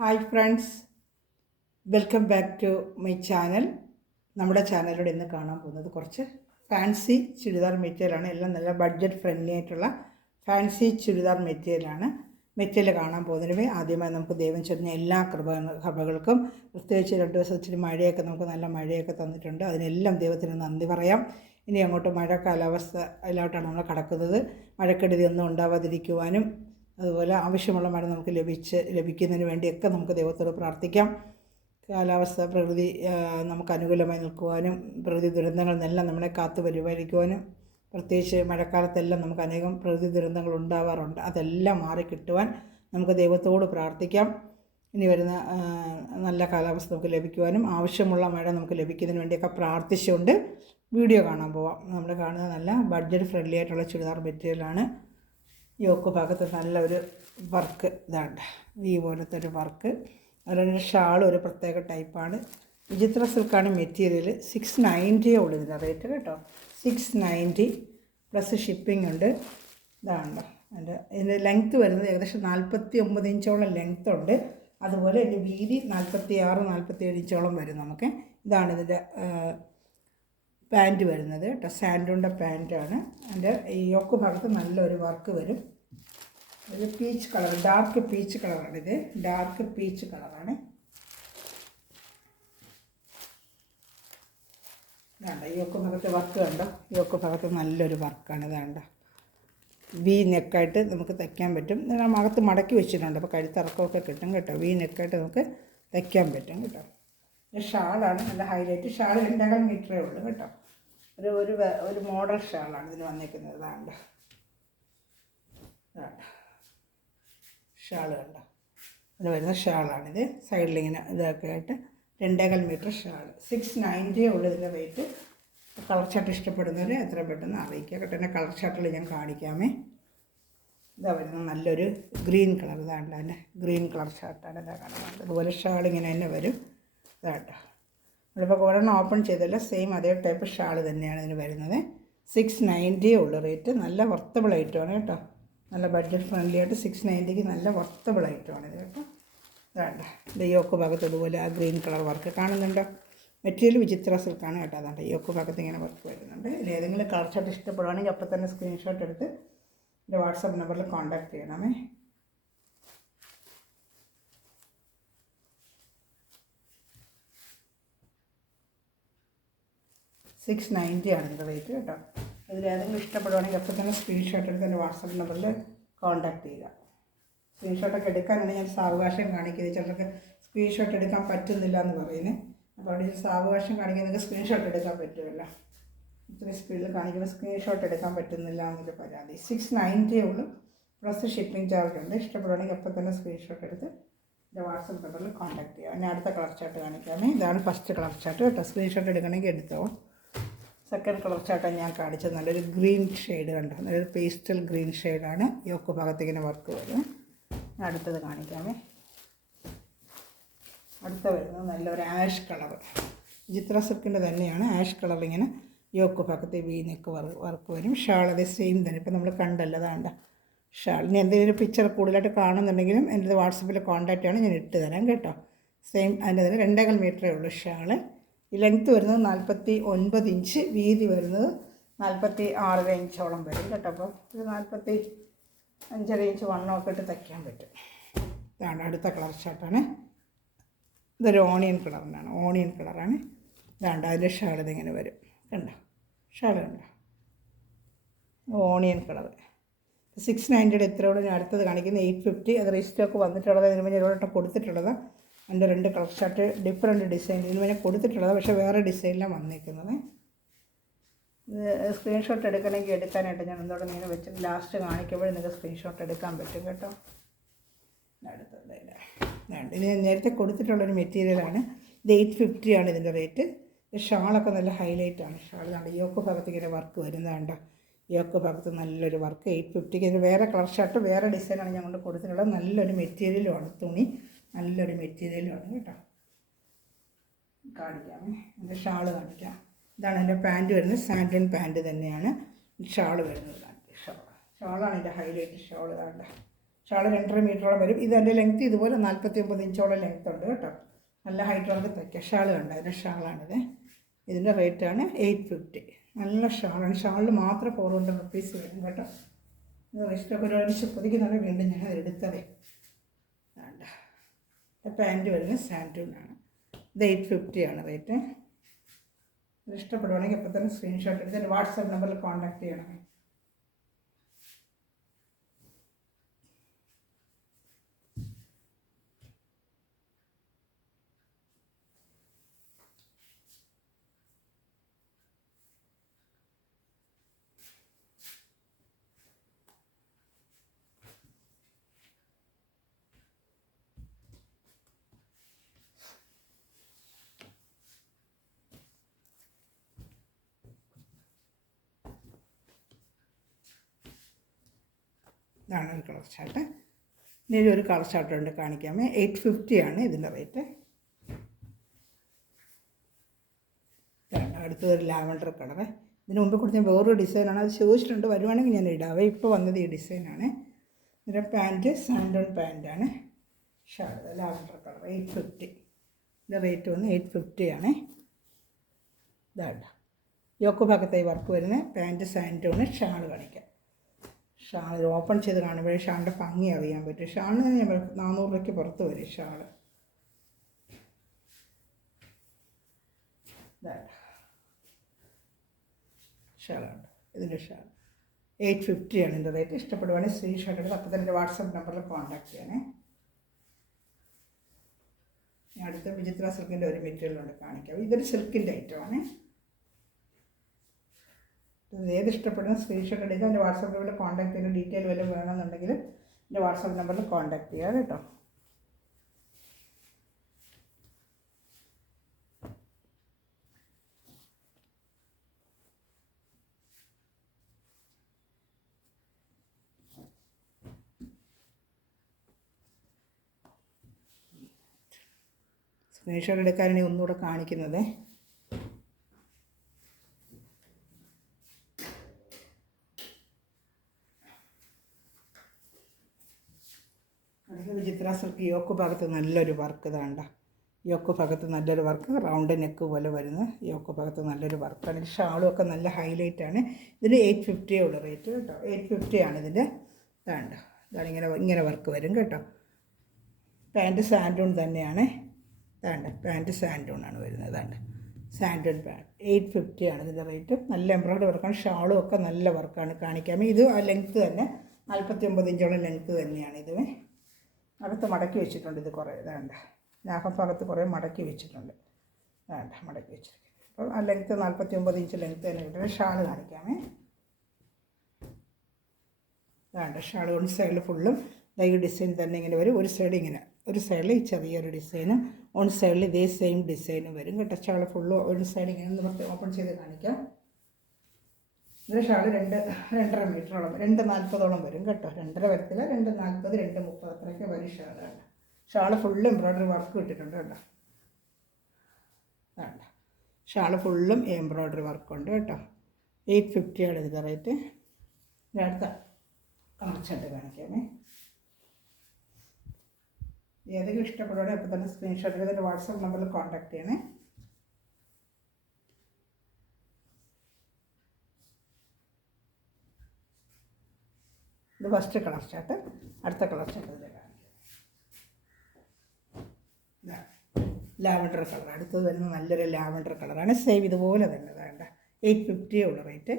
Hi friends, welcome back to my channel. നമ്മുടെ ചാനലിലൂടെ ഇന്ന് കാണാൻ പോകുന്നത് കുറച്ച് ഫാൻസി ചുരിദാർ മെറ്റീരിയലാണ്. എല്ലാം നല്ല ബഡ്ജറ്റ് ഫ്രണ്ട്ലി ആയിട്ടുള്ള ഫാൻസി ചുരിദാർ മെറ്റീരിയലാണ്. മെറ്റീരിയൽ കാണാൻ പോകുന്നതിന് ആദ്യമായി നമുക്ക് ദൈവം ചൊരിഞ്ഞ എല്ലാ കൃപകൾക്കും, പ്രത്യേകിച്ച് 2 ദിവസം ഇച്ചിരി മഴയൊക്കെ നമുക്ക് നല്ല മഴയൊക്കെ തന്നിട്ടുണ്ട്. അതിനെല്ലാം ദൈവത്തിന് നന്ദി പറയാം. ഇനി അങ്ങോട്ട് മഴ കാലാവസ്ഥ അതിലോട്ടാണ് നമ്മൾ കടക്കുന്നത്. മഴക്കെടുതി ഒന്നും ഉണ്ടാവാതിരിക്കുവാനും അതുപോലെ ആവശ്യമുള്ള മഴ നമുക്ക് ലഭിക്കുന്നതിന് വേണ്ടിയൊക്കെ നമുക്ക് ദൈവത്തോട് പ്രാർത്ഥിക്കാം. കാലാവസ്ഥ പ്രകൃതി നമുക്ക് അനുകൂലമായി നിൽക്കുവാനും പ്രകൃതി ദുരന്തങ്ങളിൽ നിന്നെല്ലാം നമ്മളെ കാത്തു പരിപാലിക്കുവാനും, പ്രത്യേകിച്ച് മഴക്കാലത്തെല്ലാം നമുക്ക് അനേകം പ്രകൃതി ദുരന്തങ്ങൾ ഉണ്ടാവാറുണ്ട്. അതെല്ലാം മാറിക്കിട്ടുവാൻ നമുക്ക് ദൈവത്തോട് പ്രാർത്ഥിക്കാം. ഇനി വരുന്ന നല്ല കാലാവസ്ഥ നമുക്ക് ലഭിക്കുവാനും ആവശ്യമുള്ള മഴ നമുക്ക് ലഭിക്കുന്നതിന് വേണ്ടിയൊക്കെ പ്രാർത്ഥിച്ചുകൊണ്ട് വീഡിയോ കാണാൻ പോവാം. നമ്മൾ കാണുന്നത് നല്ല ബഡ്ജറ്റ് ഫ്രണ്ട്ലി ആയിട്ടുള്ള ചുരിദാർ മെറ്റീരിയലാണ്. യോക്ക് ഭാഗത്ത് നല്ലൊരു വർക്ക് ഇതാണ്, വി പോലത്തെ ഒരു വർക്ക്. അതുപോലെ ഷാൾ ഒരു പ്രത്യേക ടൈപ്പാണ്. വിചിത്ര സിൽക്കാണ് മെറ്റീരിയൽ. 690 ഉള്ളൂ ഇതിൻ്റെ റേറ്റ് കേട്ടോ. 690 പ്ലസ് ഷിപ്പിംഗ് ഉണ്ട്. ഇതാണ് ഇതിൻ്റെ ലെങ്ത്ത് വരുന്നത് ഏകദേശം 49 ഇഞ്ചോളം ലെങ്ത്ത് ഉണ്ട്. അതുപോലെ ഇതിൻ്റെ വീതി 46-47 ഇഞ്ചോളം വരും നമുക്ക്. ഇതാണ് ഇതിൻ്റെ പാൻറ്റ് വരുന്നത് കേട്ടോ. സാൻഡോണിൻ്റെ പാൻറ്റാണ്. അതിൻ്റെ യോക്ക് ഭാഗത്ത് നല്ലൊരു വർക്ക് വരും. ഒരു പീച്ച് കളർ, ഡാർക്ക് പീച്ച് കളറാണ്. ഇത് ഡാർക്ക് പീച്ച് കളറാണ്. വേണ്ട യോക്ക് ഭാഗത്ത് വർക്ക് കണ്ടോ. യോക്ക് ഭാഗത്ത് നല്ലൊരു വർക്കാണ്. വേണ്ട വി നെക്കായിട്ട് നമുക്ക് തയ്ക്കാൻ പറ്റും. അകത്ത് മടക്കി വെച്ചിട്ടുണ്ട്, അപ്പോൾ കഴുത്തിറക്കമൊക്കെ കിട്ടും കേട്ടോ. വി നെക്കായിട്ട് നമുക്ക് തയ്ക്കാൻ പറ്റും കേട്ടോ. ഷാളാണ് നല്ല ഹൈലൈറ്റ്. ഷാൾ 2.5 മീറ്ററേ ഉള്ളൂ കേട്ടോ. ഒരു മോഡൽ ഷാളാണ് ഇതിന് വന്നിരിക്കുന്നത്. വേണ്ട ഷാൾ കണ്ടോ, ഇത് വരുന്ന ഷാളാണിത്. സൈഡിലിങ്ങനെ ഇതൊക്കെ ആയിട്ട് 2.5 മീറ്റർ ഷാൾ. 690 ഉള്ളൂ ഇതിൻ്റെ റേറ്റ്. കളർ ചാർട്ട് ഇഷ്ടപ്പെടുന്നവർ എത്ര പെട്ടെന്ന് അറിയിക്കുക കേട്ടോ. എൻ്റെ കളർ ചാർട്ടിൽ ഞാൻ കാണിക്കാമേ. ഇതാ വരുന്നത് നല്ലൊരു ഗ്രീൻ കളർ. ഇതാണ്ട് തന്നെ ഗ്രീൻ കളർ ഷർട്ടാണ് ഇതാ കാണുന്നത്. അതുപോലെ ഷാൾ ഇങ്ങനെ തന്നെ വരും. ഇതാട്ടോ, നമ്മളിപ്പോൾ ഒരെണ്ണം ഓപ്പൺ ചെയ്തല്ല, സെയിം അതേ ടൈപ്പ് ഷാൾ തന്നെയാണ് ഇതിന് വരുന്നത്. 690 ഉള്ളൂ റേറ്റ്. നല്ല വർത്തബിൾ ഐറ്റമാണ് കേട്ടോ. നല്ല ബഡ്ജറ്റ് ഫ്രണ്ട്ലി ആയിട്ട് 690ക്ക് നല്ല വർത്തബിൾ ഐറ്റമാണ് ഇത് കേട്ടോ. ഇതാണ്ട ഇത് യോക്ക് ഭാഗത്ത് ഇതുപോലെ ആ ഗ്രീൻ കളർ വർക്ക് കാണുന്നുണ്ടോ. മെറ്റീരിയൽ വിചിത്ര സിൽക്കാണ് കേട്ടോ. അതാണ്ട് യോക്ക് ഭാഗത്ത് ഇങ്ങനെ വർക്ക് വരുന്നുണ്ട്. ഇതിൽ ഏതെങ്കിലും കളർ ചാർട്ട് ഇഷ്ടപ്പെടുവാണെങ്കിൽ അപ്പോൾ തന്നെ സ്ക്രീൻഷോട്ട് എടുത്ത് എൻ്റെ വാട്സാപ്പ് നമ്പറിൽ കോൺടാക്റ്റ് ചെയ്യണമേ. $690 ആണ് ഇതിൻ്റെ റേറ്റ് കേട്ടോ. അതിൽ ഏതെങ്കിലും ഇഷ്ടപ്പെടുവാണെങ്കിൽ അപ്പോൾ തന്നെ സ്ക്രീൻഷോട്ട് എടുത്ത് എൻ്റെ വാട്സാപ്പ് നമ്പറിൽ കോൺടാക്റ്റ് ചെയ്യുക. സ്ക്രീൻഷോട്ടൊക്കെ എടുക്കാനാണ് ഞാൻ സാവകാശം കാണിക്കുന്നത്. ചിലർക്ക് സ്ക്രീൻഷോട്ട് എടുക്കാൻ പറ്റുന്നില്ല എന്ന് പറയുന്നത്. അപ്പോൾ അവിടെ സാവകാശം കാണിക്കാൻ നിങ്ങൾക്ക് സ്ക്രീൻഷോട്ട് എടുക്കാൻ പറ്റുമല്ലോ. ഇത്രയും സ്പീഡിൽ കാണിക്കുമ്പോൾ സ്ക്രീൻഷോട്ട് എടുക്കാൻ പറ്റുന്നില്ല എന്നൊരു പരാതി. 690 ഉള്ളൂ പ്ലസ് ഷിപ്പിംഗ് ചാർജ് ഉണ്ട്. ഇഷ്ടപ്പെടുവാണെങ്കിൽ അപ്പോൾ തന്നെ സ്ക്രീൻഷോട്ട് എടുത്ത് എൻ്റെ വാട്സപ്പ് നമ്പറിൽ കോൺടാക്റ്റ് ചെയ്യുക. ഞാൻ അടുത്ത കളർ ചാർട്ട് കാണിക്കാമേ. ഇതാണ് ഫസ്റ്റ് കളർ ചാർട്ട് കേട്ടോ. സ്ക്രീൻഷോട്ട് എടുക്കണമെങ്കിൽ എടുത്തോ. സെക്കൻഡ് കളർ ചാർട്ടാണ് ഞാൻ കാണിച്ചത്. നല്ലൊരു ഗ്രീൻ ഷെയ്ഡ് കണ്ടോ. നല്ലൊരു പേസ്റ്റൽ ഗ്രീൻ ഷെയ്ഡാണ്. യോക്ക് ഭാഗത്തേക്കിങ്ങനെ വർക്ക് വരും. അടുത്തത് കാണിക്കാമേ. അടുത്ത വരുന്നത് നല്ലൊരു ആഷ് കളർ. ചിത്ര സിൽക്കിൻ്റെ തന്നെയാണ്. ആഷ് കളർ ഇങ്ങനെ യോക്ക് ഭാഗത്ത് വി നെക്ക് വർക്ക് വരും. ഷാൾ അതേ സെയിം തന്നെ. ഇപ്പം നമ്മൾ കണ്ടല്ലോ അതാണ്ട ഷാൾ. ഇനി എന്തെങ്കിലും പിക്ചർ കൂടുതലായിട്ട് കാണുന്നുണ്ടെങ്കിലും എൻ്റെ വാട്സപ്പിൽ കോൺടാക്റ്റ് ആണ്, ഞാൻ ഇട്ട് തരാം കേട്ടോ. സെയിം അതിൻ്റെ തന്നെ 2.5 മീറ്ററേ ഉള്ളൂ ഷാൾ. ഈ ലെങ്ത്ത് വരുന്നത് 49 ഇഞ്ച്, വീതി വരുന്നത് 46 ഇഞ്ചോളം വരും കേട്ടോ. അപ്പോൾ ഒരു 45 ഇഞ്ച് വണ്ണമൊക്കെ ഇട്ട് തയ്ക്കാൻ പറ്റും. ഇതാണ് അടുത്ത കളർ ചാർട്ടാണ്. ഇതൊരു ഓണിയൻ കളറാണ്. ഇതാണ്ട് അതിൻ്റെ ഷാൾ ഇതിങ്ങനെ വരും കണ്ടോ. ഷാൾ കണ്ടോ, ഓണിയൻ കളർ. 690 ഇത്രയോടെ ഞാൻ അടുത്തത് കാണിക്കുന്നത് 850. അത് റീസ്റ്റോക്ക് വന്നിട്ടുള്ളത്. ഇതിന് മുന്നേ ഒരുവട്ടം കൊടുത്തിട്ടുള്ളത്. എൻ്റെ 2 കളർ ചാർട്ട് ഡിഫറെൻറ്റ് ഡിസൈൻ ഇതിന് മുന്നേ കൊടുത്തിട്ടുള്ളത്, പക്ഷേ വേറെ ഡിസൈനിലാണ് വന്നിരിക്കുന്നത്. ഇത് സ്ക്രീൻഷോട്ട് എടുക്കണമെങ്കിൽ എടുക്കാനായിട്ട് ഞാൻ എന്തോടെ ഇങ്ങനെ വെച്ച് ലാസ്റ്റ് കാണിക്കുമ്പോൾ നിങ്ങൾക്ക് സ്ക്രീൻഷോട്ട് എടുക്കാൻ പറ്റും കേട്ടോ. അടുത്തത് ഇത് നേരത്തെ കൊടുത്തിട്ടുള്ളൊരു മെറ്റീരിയലാണ്. ഇത് 850 ആണ് ഇതിൻ്റെ റേറ്റ്. ഷാളൊക്കെ നല്ല ഹൈലൈറ്റാണ്. ഷാൾ നമ്മുടെ യോക്ക് ഭാഗത്ത് ഇങ്ങനെ വർക്ക് വരുന്നതാണ്ടോ. യോക്ക് ഭാഗത്ത് നല്ലൊരു വർക്ക് 850ക്ക്. ഇതിന് വേറെ കളർ ചാർട്ട് വേറെ ഡിസൈനാണ് ഞാൻ കൊണ്ട് കൊടുത്തിട്ടുള്ളത്. നല്ലൊരു മെറ്റീരിയലുമാണ്, തുണി നല്ലൊരു മെറ്റീരിയലുമാണ് കേട്ടോ. കാണിക്കാമേ. എൻ്റെ ഷാള് കാണിക്കാം. ഇതാണ് എൻ്റെ പാൻറ്റ് വരുന്നത്. സാൻഡൺ പാൻറ്റ് തന്നെയാണ് ഷാള് വരുന്നത്. ഷാളാണ് എൻ്റെ ഹൈലൈറ്റ്. ഷാള് വേണ്ട ഷാൾ 2.5 മീറ്ററോളം വരും. ഇതിൻ്റെ ലെങ്ത്ത് ഇതുപോലെ 49 ഇഞ്ചോളം ലെങ്ത്ത് ഉണ്ട് കേട്ടോ. നല്ല ഹൈറ്റുള്ളത് തയ്ക്കുക. ഷാൾ കണ്ട അതിൻ്റെ ഷാളാണിത്. ഇതിൻ്റെ റേറ്റാണ് 850. നല്ല ഷാളാണ്. ഷാളിൽ മാത്രം 400 റുപ്പീസ് വരും കേട്ടോ. ഇഷ്ടമൊക്കെ ഒരടിച്ച് പൊതിക്കുന്നുണ്ട്. വീണ്ടും ഞാൻ എടുത്തതേ വേണ്ട. പാൻറ്റ് വരുന്നത് സാൻറ്റൂണാണ്. ഇത് 850 ആണ് റേറ്റ്. ഇത് ഇഷ്ടപ്പെടുവാണെങ്കിൽ ഇപ്പോൾ തന്നെ സ്ക്രീൻഷോട്ട് എടുത്ത് എൻ്റെ വാട്സാപ്പ് നമ്പറിൽ കോൺടാക്ട് ചെയ്യണമേ. ഇതാണ് ഒരു കളർ ചാർട്ട്. ഇനി ഒരു കളർ ചാർട്ട് ഉണ്ട് കാണിക്കാമേ. 850 ആണ് ഇതിൻ്റെ റേറ്റ്. അടുത്തതൊരു ലാവൻഡർ കളറ്. ഇതിന് മുമ്പ് കൊടുത്ത വേറൊരു ഡിസൈനാണ്. അത് ചോദിച്ചിട്ടുണ്ട്, വരുവാണെങ്കിൽ ഞാൻ ഇടാവേ. ഇപ്പോൾ വന്നത് ഈ ഡിസൈനാണ്. ഇതിൻ്റെ പാൻറ്റ് സാൻഡോൺ പാൻറ്റാണ്. Shawl lavender colour 850. ഇതിൻ്റെ റേറ്റ് വന്ന് 850 ആണ്. ഇതാണ്ട യോക്ക് ഭാഗത്തായി വർക്ക് വരുന്നത്. പാൻറ്റ് സാൻഡോണ്. ഷാൾ കാണിക്കാം. ഷാൾ ഓപ്പൺ ചെയ്ത് കാണുമ്പോഴേ ഷാളിൻ്റെ ഭംഗി അറിയാൻ പറ്റും. ഷാളിന് 400 രൂപയ്ക്ക് പുറത്ത് വരും ഷാൾ. ഷാളാണ് ഇതിൻ്റെ ഷാൾ. 850 ആണ് ഇതിൻ്റെ റേറ്റ്. ഇഷ്ടപ്പെടുവാണെങ്കിൽ സ്ക്രീൻഷോട്ട് എടുത്ത് അപ്പോൾ തന്നെ എൻ്റെ വാട്സാപ്പ് നമ്പറിൽ കോൺടാക്ട് ചെയ്യണേ. അടുത്ത വിചിത്ര സിൽക്കിൻ്റെ ഒരു മെറ്റീരിയലുണ്ട് കാണിക്കാം. ഇതൊരു സിൽക്കിൻ്റെ ഐറ്റമാണ്. ഏത് ഇഷ്ടപ്പെടുന്ന സ്ക്രീൻഷോട്ട് എടുക്കുക. എൻ്റെ വാട്സാപ്പ് നമ്പറിൽ കോൺടാക്ട് ചെയ്യുന്ന ഡീറ്റെയിൽ വല്ലതും വേണമെന്നുണ്ടെങ്കിൽ എൻ്റെ വാട്സാപ്പ് നമ്പറിൽ കോൺടാക്ട് ചെയ്യുക കേട്ടോ. സ്ക്രീൻഷോട്ട് എടുക്കാനാണ് ഒന്നുകൂടെ കാണിക്കുന്നത്. വിചിത്ര സിൽക്ക് യോക്ക് ഭാഗത്ത് നല്ലൊരു വർക്ക് ഇതാണ്ട. യോക്ക് ഭാഗത്ത് നല്ലൊരു വർക്ക്, റൗണ്ട് നെക്ക് പോലെ വരുന്ന യോക്ക് ഭാഗത്ത് നല്ലൊരു വർക്കാണ്. ഷാളും ഒക്കെ നല്ല ഹൈലൈറ്റാണ്. ഇതിന് 850 ഉള്ള റേറ്റ് കേട്ടോ. 850 ആണ് ഇതിൻ്റെ. ഇതാണ്ട ഇതാണ് ഇങ്ങനെ വർക്ക് വരും കേട്ടോ. പാൻറ്റ് സാൻഡൂൺ തന്നെയാണ്. ഇതാണ്ട് പാൻറ്റ് സാൻഡൂണാണ് വരുന്നത്. ഇതാണ്ട് സാൻഡൂൺ പാൻറ്റ് 850 ആണ് ഇതിൻ്റെ റേറ്റ്. നല്ല എംബ്രോയ്ഡറി വർക്കാണ്. ഷാളും ഒക്കെ നല്ല വർക്കാണ്. കാണിക്കാമേ. ഇത് ആ ലെങ്ത്ത് തന്നെ 49 ഇഞ്ചോളം ലെങ്ത്ത് തന്നെയാണ് ഇത്. അകത്ത് മടക്കി വെച്ചിട്ടുണ്ട്. ഇത് കുറേ വേണ്ട. ലാഭഭാഗത്ത് കുറേ മടക്കി വെച്ചിട്ടുണ്ട്. വേണ്ട മടക്കി വെച്ചിരിക്കുന്നത്. അപ്പോൾ ആ ലെങ്ത്ത് 49 ഇഞ്ച് ലെങ്ത്ത് തന്നെ കിട്ടുന്നത്. ഷാൾ കാണിക്കാമേ. വേണ്ട ഷാൾ ഒരു സൈഡിൽ ഫുള്ളും ഈ ഡിസൈൻ തന്നെ ഇങ്ങനെ വരും. ഒരു സൈഡ് ഇങ്ങനെ, ഒരു സൈഡിൽ ഈ ചെറിയൊരു ഡിസൈനും ഒരു സൈഡിൽ ഇതേ സെയിം ഡിസൈനും വരും കേട്ടോ. ഷാൾ ഫുള്ളും ഒരു സൈഡ് ഇങ്ങനെ നമുക്ക് ഓപ്പൺ ചെയ്ത് കാണിക്കാം. ഇതിൻ്റെ ഷാൾ 2.5 മീറ്ററോളം 2.40 വരും കേട്ടോ. 2.5 വരത്തില്ല, 2.40, 2.30 അത്രയൊക്കെ വരും ഷാളാണ്. ഷാൾ ഫുള്ള് എംബ്രോയ്ഡറി വർക്ക് ഇട്ടിട്ടുണ്ട് കേട്ടോ. വേണ്ട ഷാൾ ഫുള്ളും എംബ്രോയ്ഡറി വർക്കുണ്ട് കേട്ടോ. 850 ആണ് ഇതിൻ്റെ റേറ്റ്. അടുത്ത കളർച്ചായിട്ട് കാണിക്കാമേ. ഏതെങ്കിലും ഇഷ്ടപ്പെടുവാണെങ്കിൽ അപ്പോൾ തന്നെ സ്ക്രീൻഷോട്ട് എടുത്ത് എൻ്റെ വാട്സാപ്പ് നമ്പറിൽ കോൺടാക്ട് ചെയ്യണേ. ഇത് ഫസ്റ്റ് കളർ ചാർട്ട്. അടുത്ത കളർ ചാർട്ട് ഇതിൽ കാണിക്കാം. Lavender colour. അടുത്തത് വരുന്നത് നല്ലൊരു ലാവൻഡർ കളറാണ്. സെയിം ഇതുപോലെ തന്നെ വേണ്ട. 850 ഉള്ള റേറ്റ്.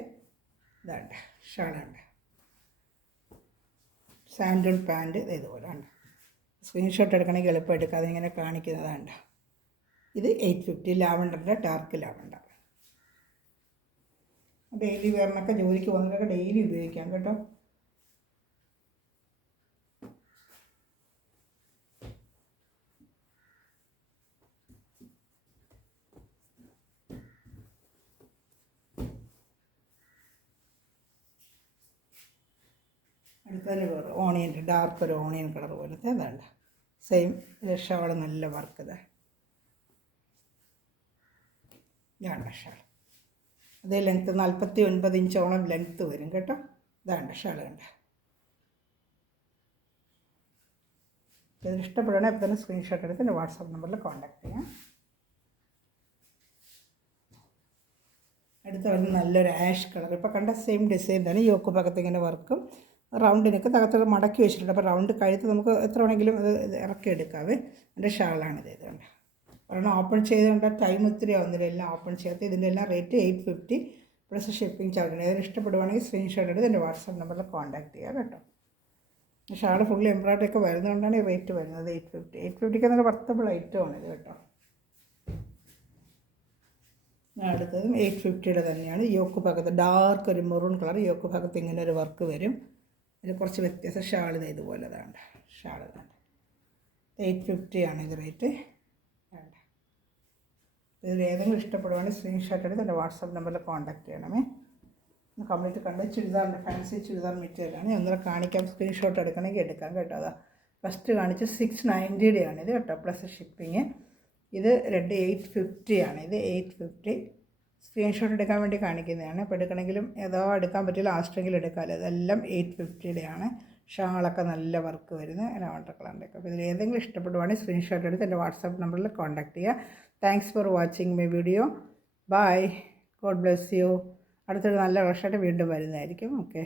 ഇതാണ്ട ഷാളുണ്ട്. സാൻഡൂൺ പാൻറ്റ് ഇതുപോലെ ഉണ്ട്. സ്ക്രീൻഷോട്ട് എടുക്കണമെങ്കിൽ എളുപ്പം എടുക്കാം. അതിങ്ങനെ കാണിക്കുന്നതാണ്. ഇത് 850 ലാവൻഡറിൻ്റെ ഡാർക്ക് ലാവൻഡർ. ഡെയിലി വെയറിനൊക്കെ ജോലിക്ക് പോകുന്നവരൊക്കെ ഡെയിലി ഉപയോഗിക്കാം കേട്ടോ. അടുത്തൊരു ഓണിയൻ, ഡാർക്ക് ഒരു ഓണിയൻ കളർ പോലത്തെ അതാണ്ട്. സെയിം ഷാൾ നല്ല വർക്ക്. ഇതാണ്ട ഷാൾ. അതേ ലെങ്ത്ത് 49 ഇഞ്ചോളം ലെങ്ത്ത് വരും കേട്ടോ. ഇതാണ്ട ഷാൾ കണ്ട. ഇതിൽ ഇഷ്ടപ്പെടുകയാണെങ്കിൽ അപ്പോൾ തന്നെ സ്ക്രീൻഷോട്ട് എടുത്ത് എൻ്റെ വാട്സാപ്പ് നമ്പറിൽ കോൺടാക്ട് ചെയ്യാം. അടുത്ത വരുന്ന നല്ലൊരു ആഷ് കളർ. ഇപ്പോൾ കണ്ട സെയിം ഡിസൈൻ തന്നെ യോക്ക് ഭാഗത്ത് ഇങ്ങനെ വർക്കും റൗണ്ടിനൊക്കെ തകർത്തൊക്കെ മടക്കി വെച്ചിട്ടുണ്ട്. അപ്പോൾ റൗണ്ട് കഴുത്ത് നമുക്ക് എത്ര വേണമെങ്കിലും അത് ഇറക്കിയെടുക്കാവേ. എൻ്റെ ഷാളാണിത്. ഇതുകൊണ്ട് ഒരെണ്ണം ഓപ്പൺ ചെയ്തുകൊണ്ട് ടൈം ഒത്തിരി ആവുന്നില്ല. എല്ലാം ഓപ്പൺ ചെയ്യാത്ത ഇതിൻ്റെ എല്ലാം റേറ്റ് 850 പ്ലസ് ഷിപ്പിംഗ് ചാർജ്. ഏതൊരു ഇഷ്ടപ്പെടുവാണെങ്കിൽ സ്ക്രീൻഷോട്ട് എടുത്ത് എൻ്റെ വാട്സാപ്പ് നമ്പറിൽ കോൺടാക്ട് ചെയ്യുക കേട്ടോ. ഷാൾ ഫുള്ള് എംബ്രോയ്ഡറി ഒക്കെ വരുന്നതുകൊണ്ടാണ് ഈ റേറ്റ് വരുന്നത് 850. 850 നല്ല വർത്തബിൾ ഐറ്റമാണ് ഇത് കേട്ടോ. അടുത്തതും 850 തന്നെയാണ്. യോക്ക് ഭാഗത്ത് ഡാർക്ക് ഒരു മെറൂൺ കളർ യോക്ക് ഭാഗത്ത് ഇങ്ങനെ ഒരു വർക്ക് വരും. ഇതിൽ കുറച്ച് വ്യത്യാസം. ഷാൾ ഇതുപോലെ വേണ്ട. ഷാൾ വേണ്ട 850 ആണ് ഇത് റേറ്റ്. വേണ്ട ഇതിൽ ഏതെങ്കിലും ഇഷ്ടപ്പെടുവാണെങ്കിൽ സ്ക്രീൻഷോട്ട് എടുത്ത് എൻ്റെ വാട്സാപ്പ് നമ്പറിൽ കോൺടാക്ട് ചെയ്യണമേ. കംപ്ലീറ്റ് കണ്ട് ചുരിദാറിൻ്റെ ഫാൻസി ചുരിദാർ മെറ്റീരിയലാണ്. ഒന്നര കാണിക്കാം. സ്ക്രീൻഷോട്ട് എടുക്കണമെങ്കിൽ എടുക്കാം കേട്ടോ. അതാ ഫസ്റ്റ് കാണിച്ച് 690 ആണ് ഇത് കേട്ടോ, പ്ലസ് ഷിപ്പിങ്. ഇത് രണ്ട് 850 ആണ്. ഇത് 850 സ്ക്രീൻഷോട്ട് എടുക്കാൻ വേണ്ടി കാണിക്കുന്നതാണ്. ഇപ്പോൾ എടുക്കണമെങ്കിലും ഏതോ എടുക്കാൻ പറ്റില്ല, ലാസ്റ്റെങ്കിലും എടുക്കാമല്ലോ. ഇതെല്ലാം 850 ആണ്. ഷാളൊക്കെ നല്ല വർക്ക് വരുന്ന ലാവണ്ടർ കളറിൻ്റെയൊക്കെ. അപ്പോൾ ഇതിൽ ഏതെങ്കിലും ഇഷ്ടപ്പെടുവാണെങ്കിൽ സ്ക്രീൻഷോട്ട് എടുത്ത് എൻ്റെ വാട്സാപ്പ് നമ്പറിൽ കോൺടാക്ട് ചെയ്യുക. Thanks for watching my video. Bye. God bless you. അടുത്തൊരു നല്ല വർഷമായിട്ട് വീണ്ടും വരുന്നതായിരിക്കും. ഓക്കെ.